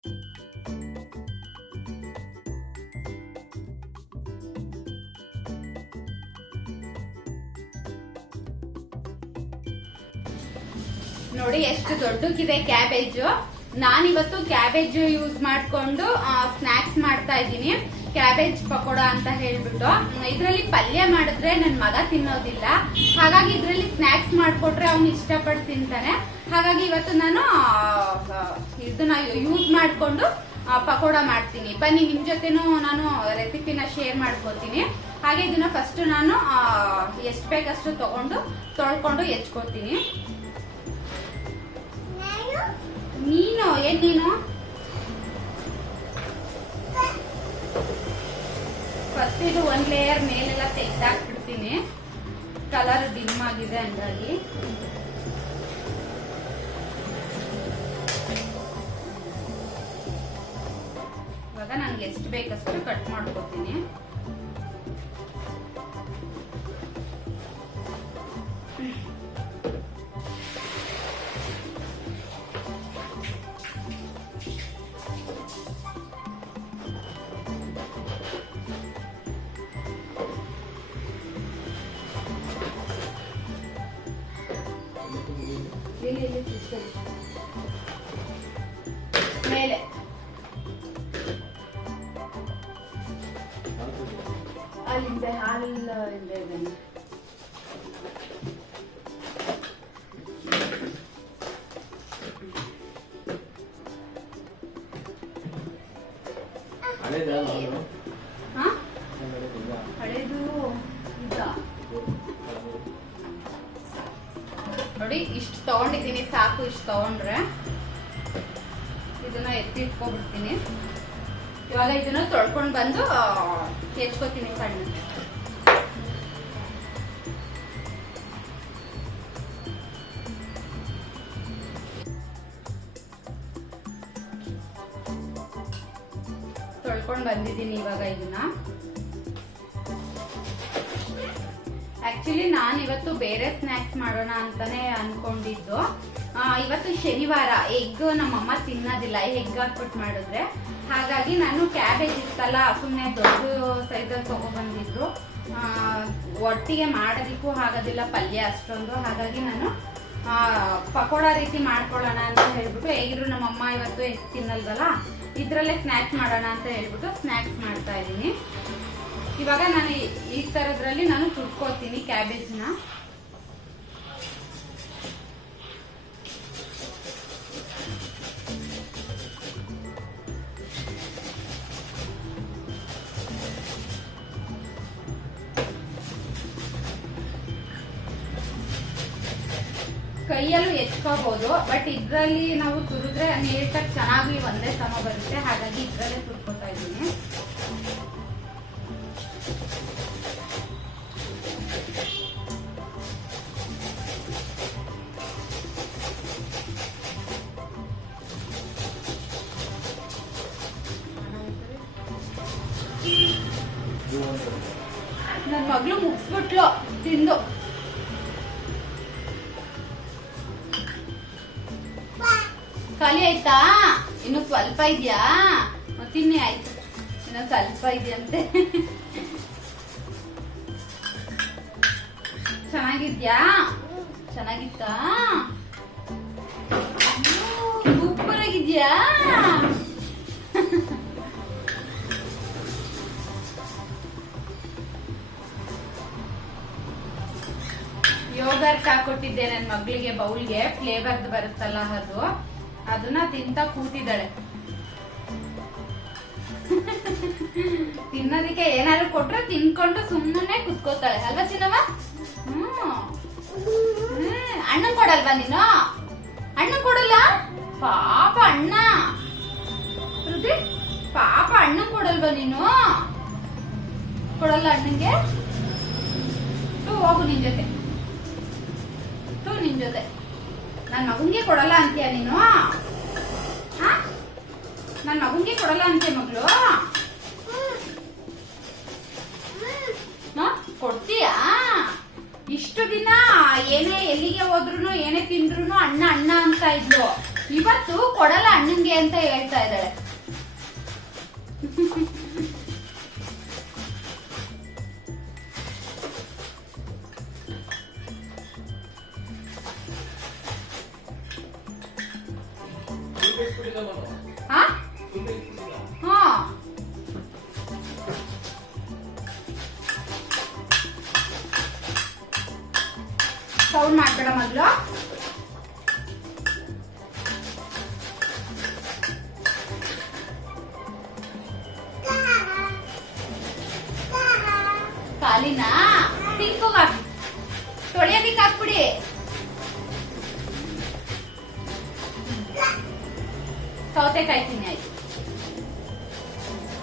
ನೋಡಿ ಎಷ್ಟು ದೊಡ್ಡಕ್ಕಿದೆ ಕ್ಯಾಬೇಜು. ನಾನಿವತ್ತು ಕ್ಯಾಬೇಜ್ ಯೂಸ್ ಮಾಡ್ಕೊಂಡು ಸ್ನಾಕ್ಸ್ ಮಾಡ್ತಾ ಇದ್ದೀನಿ. ಕ್ಯಾಬೇಜ್ ಪಕೋಡ ಅಂತ ಹೇಳ್ಬಿಟ್ಟು ಇದ್ರಲ್ಲಿ ಪಲ್ಯ ಮಾಡಿದ್ರೆ ನನ್ ಮಗ ತಿನ್ನೋದಿಲ್ಲ, ಹಾಗಾಗಿ ಇದ್ರಲ್ಲಿ ಸ್ನಾಕ್ಸ್ ಮಾಡ್ಕೊಟ್ರೆ ಅವ್ನು ಇಷ್ಟಪಟ್ಟು ತಿಂತಾನೆ. ಹಾಗಾಗಿ ಇವತ್ತು ನಾನು ಇದನ್ನ ಯೂಸ್ ಮಾಡ್ಕೊಂಡು ಪಕೋಡ ಮಾಡ್ತೀನಿ. ಬನ್ನಿ ನಿಮ್ ಜೊತೆನೂ ನಾನು ರೆಸಿಪಿನ ಶೇರ್ ಮಾಡ್ಕೋತೀನಿ. ಹಾಗೆ ಇದನ್ನ ಫಸ್ಟ್ ನಾನು ಎಷ್ಟು ಬೇಕಷ್ಟು ತಗೊಂಡು ತೊಳ್ಕೊಂಡು ಹೆಚ್ಕೋತೀನಿ. ನೀನು ಫಸ್ಟ್ ಇದು ಒಂದ್ ಲೇಯರ್ ಮೇಲೆಲ್ಲ ತೆಗ್ದಾಕ್ಬಿಡ್ತೀನಿ, ಕಲರ್ ಡಿಮ್ ಆಗಿದೆ ಹಂಗಾಗಿ. ಇವಾಗ ನನ್ಗೆ ಎಷ್ಟು ಬೇಕಷ್ಟು ಕಟ್ ಮಾಡ್ಕೊತೀನಿ. ಮೇಲೆ ಅಲ್ಲಿಂದ ಹಾಲಿಂದ ಇದ್ದೇನೆ. ಹಳೇದು ನೋಡಿ, ಇಷ್ಟು ತಗೊಂಡಿದ್ದೀನಿ, ಸಾಕು. ಇಷ್ಟು ತಗೊಂಡ್ರೆ ಇದನ್ನ ಎತ್ತಿಟ್ಕೊಬಿಡ್ತೀನಿ. ಇವಾಗ ಇದನ್ನ ತೊಳ್ಕೊಂಡು ಬಂದು ಹೆಚ್ಕೋತೀನಿ ಸಣ್ಣ. ತೊಳ್ಕೊಂಡು ಬಂದಿದ್ದೀನಿ ಇವಾಗ ಇದನ್ನ. ಆಕ್ಚುಲಿ ನಾನು ಇವತ್ತು ಬೇರೆ ಸ್ನಾಕ್ಸ್ ಮಾಡೋಣ ಅಂತಾನೆ ಅನ್ಕೊಂಡಿದ್ದು. ಇವತ್ತು ಶನಿವಾರ, ಎಗ್ ನಮ್ಮಮ್ಮ ತಿನ್ನೋದಿಲ್ಲ ಎಗ್ ಹಾಕ್ಬಿಟ್ಟು ಮಾಡಿದ್ರೆ. ಹಾಗಾಗಿ ನಾನು ಕ್ಯಾಬೇಜ್ ಇತ್ತಲ್ಲ, ಸುಮ್ಮನೆ ದೊಡ್ಡ ಸೈಜಲ್ಲಿ ತಗೊಬಂದಿದ್ರು. ಒಟ್ಟಿಗೆ ಮಾಡೋದಕ್ಕೂ ಆಗೋದಿಲ್ಲ ಪಲ್ಯ ಅಷ್ಟೊಂದು. ಹಾಗಾಗಿ ನಾನು ಪಕೋಡ ರೀತಿ ಮಾಡ್ಕೊಳ್ಳೋಣ ಅಂತ ಹೇಳ್ಬಿಟ್ಟು, ಹೇಗಿದ್ರು ನಮ್ಮಮ್ಮ ಇವತ್ತು ಎಗ್ ತಿನ್ನಲ್ವಲ್ಲ, ಇದ್ರಲ್ಲೇ ಸ್ನಾಕ್ಸ್ ಮಾಡೋಣ ಅಂತ ಹೇಳ್ಬಿಟ್ಟು ಸ್ನಾಕ್ಸ್ ಮಾಡ್ತಾ ಇದ್ದೀನಿ. ಇವಾಗ ನಾನು ಈ ತರದ್ರಲ್ಲಿ ನಾನು ತುರ್ಕೋತೀನಿ ಕ್ಯಾಬೇಜ್ನ. ಕೈಯಲ್ಲೂ ಹೆಚ್ಕೋಬಹುದು, ಬಟ್ ಇದ್ರಲ್ಲಿ ನಾವು ತುರಿದ್ರೆ ನೀಟಾಗಿ ಚೆನ್ನಾಗಿ ಒಂದೇ ಸಮ ಬರುತ್ತೆ. ಹಾಗಾಗಿ ಇದ್ರಲ್ಲೇ ತುರ್ಕೋತಾ ಇದ್ದೀನಿ. ನನ್ನ ಮಗಳು ಮುಗಿಸ್ಬಿಟ್ಲು ತಿಂದು. ಖಾಲಿ ಆಯ್ತಾ? ಇನ್ನು ಸ್ವಲ್ಪ ಇದೆಯಾ? ತಿನ್ನಿ, ಆಯ್ತು. ಇನ್ನು ಸ್ವಲ್ಪ ಇದೆಯಂತೆ. ಚೆನ್ನಾಗಿದ್ಯಾ? ಚೆನ್ನಾಗಿತ್ತಾ? ಸೂಪರ್ ಆಗಿದ್ಯಾ? ಯೋಗರ್ಟ್ ಹಾಕೊಟ್ಟಿದ್ದೆ ನನ್ನ ಮಗಳಿಗೆ ಬೌಲ್ಗೆ, ಫ್ಲೇವರ್ದು ಬರುತ್ತಲ್ಲ ಅದು, ಅದನ್ನ ತಿಂತ ಕೂತಿದ್ದಾಳೆ. ತಿನ್ನೋದಕ್ಕೆ ಏನಾದ್ರು ಕೊಟ್ರೆ ತಿನ್ಕೊಂಡು ಸುಮ್ಮನೆ ಕುತ್ಕೋತಾಳೆ ಅಲ್ವಾ ಚಿನ್ನವ? ಅಣ್ಣ ಕೊಡಲ್ವಾ ನೀನು? ಅಣ್ಣ ಕೊಡಲ್ಲ? ಪಾಪ ಅಣ್ಣ. ಪಾಪ ಅಣ್ಣ ಕೊಡಲ್ವಾ ನೀನು? ಕೊಡಲ್ಲ ಅಣ್ಣಂಗೆ? ಹೋಗು ನಿನ್ ಜೊತೆ, ನಿನ್ ಜೊತೆ. ನನ್ ಮಗುಂಗೆ ಕೊಡಲ್ಲ ಅಂತೀಯ ನೀನು? ನನ್ ಮಗುಂಗೆ ಕೊಡಲ್ಲ ಅಂತೀಯ ಮಗಳು? ಕೊಡ್ತೀಯಾ? ಇಷ್ಟು ದಿನ ಏನೇ ಎಲ್ಲಿಗೆ ಹೋದ್ರು ಏನೇ ತಿಂದ್ರು ಅಣ್ಣ ಅಣ್ಣ ಅಂತ ಇದ್ಲು. ಇವತ್ತು ಕೊಡಲ್ಲ ಅಣ್ಣಂಗೆ ಅಂತ ಹೇಳ್ತಾ ಇದ್ದಾಳೆ. ಸೌಂಡ್ ಮಾಡ್ಬೇಡ ಮೊದ್ಲು. ಕಾಲಿನ ಸಿಂಕೋಗ ತೊಳೆಯೋದಿಕ್ಕೆ ಹಾಕ್ಬಿಡಿ. ಸೌತೆಕಾಯಿ ತಿನ್ನಿ ಆಯ್ತು.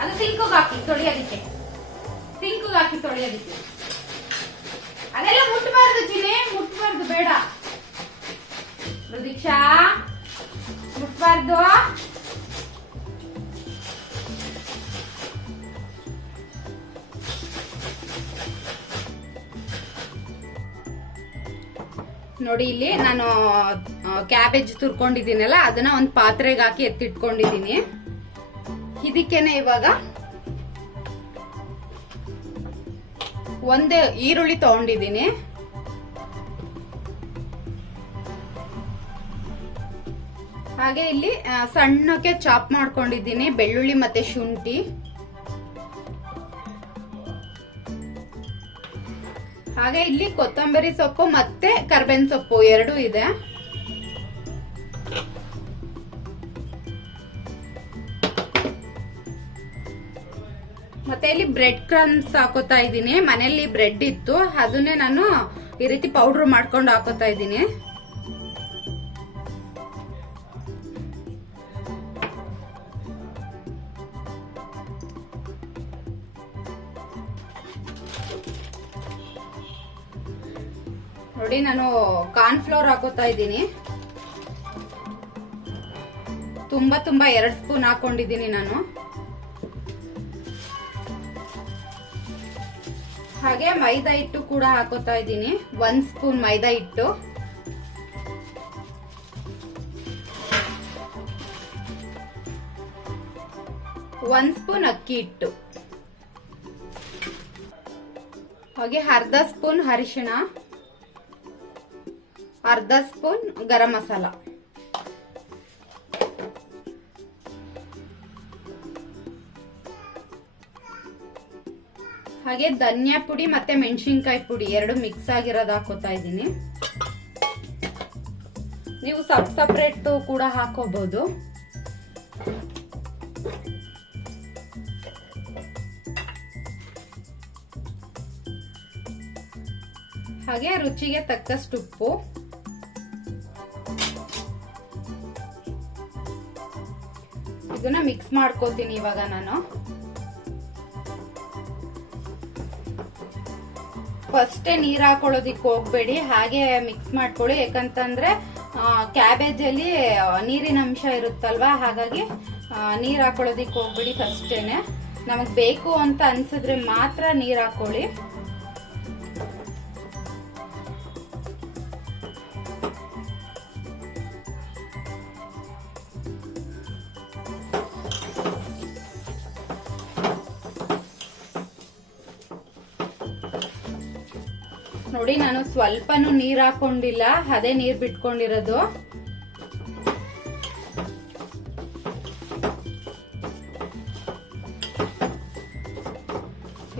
ಅದು ಸಿಂಕೋಗ ಹಾಕಿ ತೊಳೆಯೋದಿಕ್ಕೆ, ಸಿಂಕೋಗ ಹಾಕಿ ತೊಳೆಯೋದಿಕ್ಕೆ. ಅದೆಲ್ಲ ಮುಟ್ಟಬಾರ್ದು ಚಿನಿ, ಮುಟ್ಟಬಾರ್ದು, ಬೇಡ ಪ್ರದೀಕ್ಷಾ, ಮುಟ್ಟಬಾರ್ದು. ನೋಡಿ ಇಲ್ಲಿ ನಾನು ಕ್ಯಾಬೇಜ್ ತುರ್ಕೊಂಡಿದ್ದೀನಲ್ಲ ಅದನ್ನ ಒಂದು ಪಾತ್ರೆಗೆ ಹಾಕಿ ಎತ್ತಿಟ್ಕೊಂಡಿದ್ದೀನಿ. ಇದಕ್ಕೇನೆ ಇವಾಗ ಒಂದು ಈರುಳ್ಳಿ ತಗೊಂಡಿದ್ದೀನಿ. ಹಾಗೆ ಇಲ್ಲಿ ಸಣ್ಣಕ್ಕೆ ಚಾಪ್ ಮಾಡ್ಕೊಂಡಿದ್ದೀನಿ ಬೆಳ್ಳುಳ್ಳಿ ಮತ್ತೆ ಶುಂಠಿ. ಹಾಗೆ ಇಲ್ಲಿ ಕೊತ್ತಂಬರಿ ಸೊಪ್ಪು ಮತ್ತೆ ಕರ್ಬೇವಿನ ಸೊಪ್ಪು ಎರಡೂ ಇದೆ. ಮತ್ತೆ ಇಲ್ಲಿ ಬ್ರೆಡ್ ಕ್ರಮ್ಸ್ ಹಾಕೋತಾ ಇದ್ದೀನಿ. ಮನೆಯಲ್ಲಿ ಬ್ರೆಡ್ ಇತ್ತು, ಅದನ್ನೇ ನಾನು ಈ ರೀತಿ ಪೌಡರ್ ಮಾಡ್ಕೊಂಡು ಹಾಕೋತಾ ಇದ್ದೀನಿ. ನೋಡಿ ನಾನು ಕಾರ್ನ್ ಫ್ಲೋರ್ ಹಾಕೋತಾ ಇದ್ದೀನಿ. ತುಂಬಾ 2 ಸ್ಪೂನ್ ಹಾಕೊಂಡಿದ್ದೀನಿ ನಾನು. ಹಾಗೆ ಮೈದಾ ಹಿಟ್ಟು ಕೂಡ ಹಾಕೋತಾ ಇದ್ದೀನಿ, 1 ಸ್ಪೂನ್ ಮೈದಾ ಹಿಟ್ಟು. ಒಂದು ಸ್ಪೂನ್ ಅಕ್ಕಿ ಹಿಟ್ಟು. ಹಾಗೆ ಅರ್ಧ ಸ್ಪೂನ್ ಅರಿಶಿಣ, ಅರ್ಧ ಸ್ಪೂನ್ ಗರಂ ಮಸಾಲ. ಹಾಗೆ ಧನಿಯಾ ಪುಡಿ ಮತ್ತೆ ಮೆಣಸಿನ್ಕಾಯಿ ಪುಡಿ ಎರಡು ಮಿಕ್ಸ್ ಆಗಿರೋದು ಹಾಕೋತಾ ಇದ್ದೀನಿ. ನೀವು ಸಪ್ರೇಟ್ ಕೂಡ ಹಾಕೋಬಹುದು. ಹಾಗೆ ರುಚಿಗೆ ತಕ್ಕಷ್ಟು ಉಪ್ಪು. ಇದನ್ನ ಮಿಕ್ಸ್ ಮಾಡ್ಕೋತೀನಿ ಇವಾಗ ನಾನು. ಫಸ್ಟೇ ನೀರ್ ಹಾಕೊಳ್ಳೋದಿಕ್ ಹೋಗ್ಬೇಡಿ, ಹಾಗೆ ಮಿಕ್ಸ್ ಮಾಡ್ಕೊಳ್ಳಿ. ಯಾಕಂತಂದ್ರೆ ಕ್ಯಾಬೇಜ್ ಅಲ್ಲಿ ನೀರಿನ ಅಂಶ ಇರುತ್ತಲ್ವಾ, ಹಾಗಾಗಿ ನೀರ್ ಹಾಕೊಳ್ಳೋದಿಕ್ ಹೋಗ್ಬೇಡಿ. ಫಸ್ಟೇನೆ ನಮಗ್ ಬೇಕು ಅಂತ ಅನ್ಸಿದ್ರೆ ಮಾತ್ರ ನೀರ್ ಹಾಕೊಳ್ಳಿ. ನೋಡಿ ನಾನು ಸ್ವಲ್ಪನೂ ನೀರ್ ಹಾಕೊಂಡಿಲ್ಲ, ಅದೇ ನೀರ್ ಬಿಟ್ಕೊಂಡಿರೋದು.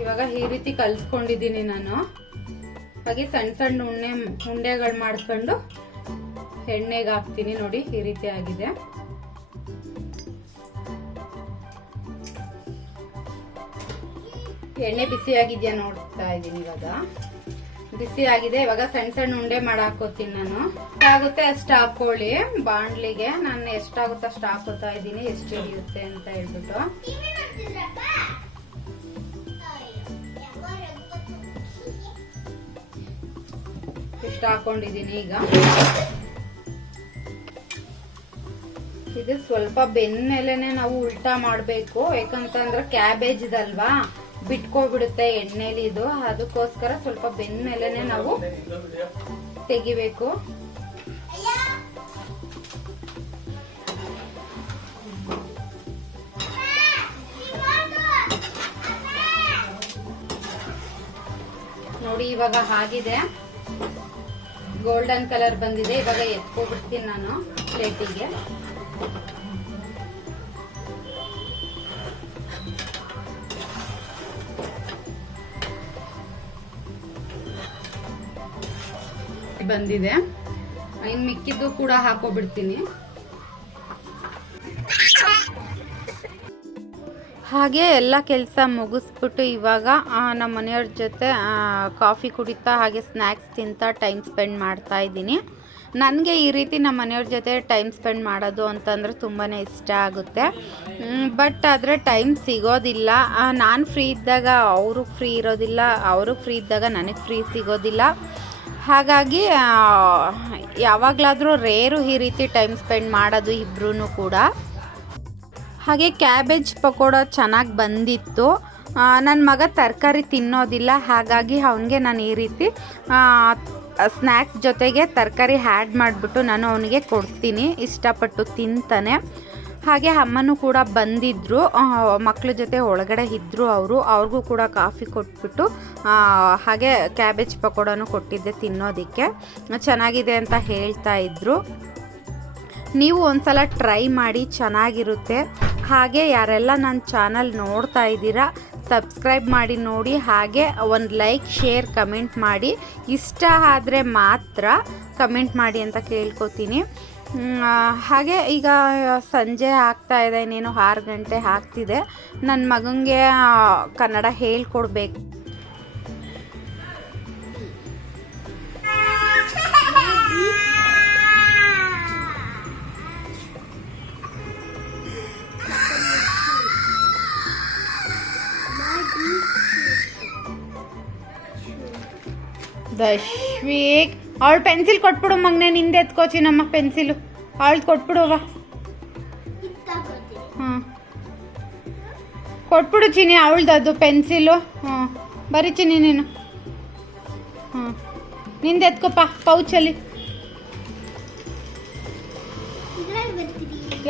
ಇವಾಗ ಈ ರೀತಿ ಕಲ್ಸ್ಕೊಂಡಿದ್ದೀನಿ ನಾನು. ಹಾಗೆ ಸಣ್ಣ ಸಣ್ಣ ಉಂಡೆಗಳು ಮಾಡ್ಕೊಂಡು ಎಣ್ಣೆಗೆ ಹಾಕ್ತೀನಿ. ನೋಡಿ ಈ ರೀತಿ ಆಗಿದೆ. ಎಣ್ಣೆ ಬಿಸಿ ಆಗಿದ್ಯಾ ನೋಡ್ತಾ ಇದ್ದೀನಿ. ಇವಾಗ ಬಿಸಿ ಆಗಿದೆ. ಇವಾಗ ಸಣ್ಣ ಸಣ್ಣ ಉಂಡೆ ಮಾಡಾಕೋತೀನಿ ನಾನು. ಎಷ್ಟಾಗುತ್ತೆ ಅಷ್ಟು ಹಾಕೊಳ್ಳಿ. ಬಾಣ್ಲಿಗೆ ನಾನು ಎಷ್ಟಾಗುತ್ತೆ ಅಷ್ಟು ಹಾಕೋತಾ ಇದ್ದೀನಿ, ಎಷ್ಟು ಹಿಡಿಯುತ್ತೆ ಅಂತ ಹೇಳ್ಬಿಟ್ಟು. ಇಷ್ಟು ಹಾಕೊಂಡಿದ್ದೀನಿ. ಈಗ ಇದು ಸ್ವಲ್ಪ ಬೆಂದ್ಮೇಲೆನೆ ನಾವು ಉಲ್ಟಾ ಮಾಡ್ಬೇಕು. ಯಾಕಂತಂದ್ರೆ ಕ್ಯಾಬೇಜ್ ಇದಲ್ವಾ, ಬಿಟ್ಕೋಬಿಡುತ್ತೆ ಎಣ್ಣೆಲಿ ಇದು. ಅದಕ್ಕೋಸ್ಕರ ಸ್ವಲ್ಪ ಬೆಂದ್ಮೇಲೆನೆ ನಾವು ತೆಗಿಬೇಕು. ಇವಾಗ ಆಗಿದೆ, ಗೋಲ್ಡನ್ ಕಲರ್ ಬಂದಿದೆ. ಇವಾಗ ಎತ್ಕೊಬಿಡ್ತೀನಿ ನಾನು ಪ್ಲೇಟಿಗೆ. ಬಂದಿದೆ, ಇನ್ನು ಮಿಕ್ಕಿದ್ದು ಕೂಡ ಹಾಕೋಬಿಡ್ತೀನಿ. ಹಾಗೆ ಎಲ್ಲ ಕೆಲಸ ಮುಗಿಸ್ಬಿಟ್ಟು ಇವಾಗ ನಮ್ಮ ಮನೆಯವ್ರ ಜೊತೆ ಕಾಫಿ ಕುಡಿತಾ ಹಾಗೆ ಸ್ನ್ಯಾಕ್ಸ್ ತಿಂತಾ ಟೈಮ್ ಸ್ಪೆಂಡ್ ಮಾಡ್ತಾ ಇದ್ದೀನಿ. ನನಗೆ ಈ ರೀತಿ ನಮ್ಮ ಮನೆಯವ್ರ ಜೊತೆ ಟೈಮ್ ಸ್ಪೆಂಡ್ ಮಾಡೋದು ಅಂತಂದರೆ ತುಂಬಾ ಇಷ್ಟ ಆಗುತ್ತೆ. ಬಟ್ ಆದರೆ ಟೈಮ್ ಸಿಗೋದಿಲ್ಲ. ನಾನು ಫ್ರೀ ಇದ್ದಾಗ ಅವ್ರಿಗೆ ಫ್ರೀ ಇರೋದಿಲ್ಲ, ಅವ್ರಿಗೆ ಫ್ರೀ ಇದ್ದಾಗ ನನಗೆ ಫ್ರೀ ಸಿಗೋದಿಲ್ಲ. ಹಾಗಾಗಿ ಯಾವಾಗಲಾದರೂ ರೇರು ಈ ರೀತಿ ಟೈಮ್ ಸ್ಪೆಂಡ್ ಮಾಡೋದು ಇಬ್ಬರೂ ಕೂಡ. ಹಾಗೆ ಕ್ಯಾಬೇಜ್ ಪಕೋಡ ಚೆನ್ನಾಗಿ ಬಂದಿತ್ತು. ನನ್ನ ಮಗ ತರಕಾರಿ ತಿನ್ನೋದಿಲ್ಲ, ಹಾಗಾಗಿ ಅವನಿಗೆ ನಾನು ಈ ರೀತಿ ಸ್ನ್ಯಾಕ್ಸ್ ಜೊತೆಗೆ ತರಕಾರಿ ಆ್ಯಡ್ ಮಾಡಿಬಿಟ್ಟು ನಾನು ಅವನಿಗೆ ಕೊಡ್ತೀನಿ, ಇಷ್ಟಪಟ್ಟು ತಿಂತಾನೆ. ಹಾಗೆ ಅಮ್ಮನೂ ಕೂಡ ಬಂದಿದ್ದರು, ಮಕ್ಕಳ ಜೊತೆ ಒಳಗಡೆ ಇದ್ದರು. ಅವ್ರಿಗೂ ಕೂಡ ಕಾಫಿ ಕೊಟ್ಬಿಟ್ಟು ಹಾಗೆ ಕ್ಯಾಬೇಜ್ ಪಕೋಡನೂ ಕೊಟ್ಟಿದ್ದೆ ತಿನ್ನೋದಕ್ಕೆ. ಚೆನ್ನಾಗಿದೆ ಅಂತ ಹೇಳ್ತಾ ಇದ್ದರು. ನೀವು ಒಂದ್ಸಲ ಟ್ರೈ ಮಾಡಿ, ಚೆನ್ನಾಗಿರುತ್ತೆ. ಹಾಗೆ ಯಾರೆಲ್ಲ ನನ್ನ ಚಾನಲ್ ನೋಡ್ತಾ ಇದ್ದೀರಾ ಸಬ್ಸ್ಕ್ರೈಬ್ ಮಾಡಿ ನೋಡಿ. ಹಾಗೆ ಒಂದು ಲೈಕ್, ಶೇರ್, ಕಮೆಂಟ್ ಮಾಡಿ. ಇಷ್ಟ ಆದರೆ ಮಾತ್ರ ಕಮೆಂಟ್ ಮಾಡಿ ಅಂತ ಕೇಳ್ಕೊತೀನಿ. ಹಾಗೆ ಈಗ ಸಂಜೆ ಆಗ್ತಾ ಇದೆ, ಇನ್ನೇನು 6 ಗಂಟೆ ಆಗ್ತಿದೆ. ನನ್ನ ಮಗನಿಗೆ ಕನ್ನಡ ಹೇಳ್ಕೊಡ್ಬೇಕು. ದಶ್ವಿಕ್ ಅವಳು ಪೆನ್ಸಿಲ್ ಕೊಟ್ಬಿಡು ಮಗನೆ, ನಿಂದೆ ಎತ್ಕೋಚಿ ನಮ್ಮ ಪೆನ್ಸಿಲು ಅವಳು ಕೊಟ್ಬಿಡುವ. ಹಾಂ ಕೊಟ್ಬಿಡು ಚಿನಿ, ಅವಳ್ದದು ಪೆನ್ಸಿಲು. ಹಾಂ ಬರೀ ಚಿನಿ ನೀನು. ಹಾಂ ನಿಂದೆ ಎತ್ಕೋಪ್ಪ ಪೌಚಲ್ಲಿ.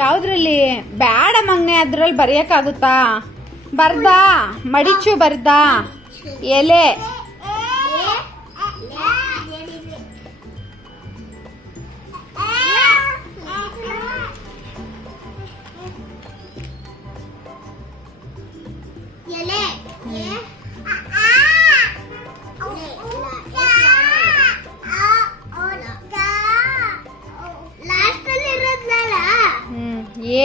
ಯಾವುದ್ರಲ್ಲಿ? ಬೇಡ ಮಗನೆ, ಅದ್ರಲ್ಲಿ ಬರೆಯೋಕ್ಕಾಗುತ್ತಾ? ಬರ್ದಾ ಮಡಿಚು, ಬರ್ದಾ ಎಲೆ.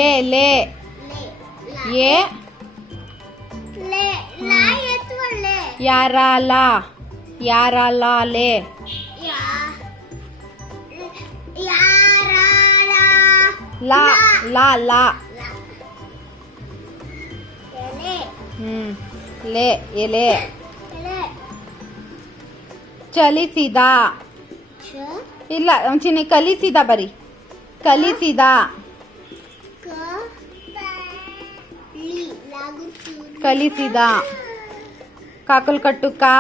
ಎಲೆ ಎ ಯಾರಲ ಯಾರಲಾಲೆ ಲಾ ಲಾ ಲಾ ಲೇ ಎಲೆ. ಚಲಿಸಿದ ಇಲ್ಲ ಚಿನ್ನಿ, ಕಲಿಸಿದ ಬರಿ, ಕಲಿಸಿದ. ಕಲಿಸಿದ. ಕಾಕಲ್ ಕಟ್ಟು ಕಾ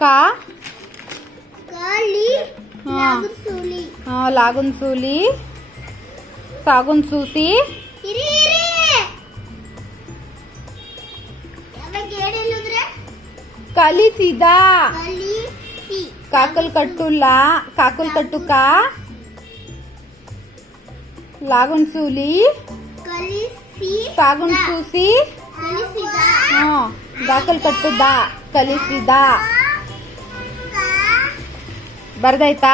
ಕಾ ಲಾಗುನ್ ಸೂಲಿ, ಸಾಗುನ್ ಸೂಸಿ. ಕಲಿಸಿದ. ಕಾಕಲ್ ಕಟ್ಟು ಲಾ, ಕಾಕಲ್ ಕಟ್ಟು ಕಾ, ಲಾಗುನ್ ಸೂಲಿ, ಸಾಗುನ್ ಸೂಸಿ. ದಾಖಲ್ ಕಟ್ಟು ದಾ, ಕಲಿಸಿದ. ಬರ್ದಾಯ್ತಾ?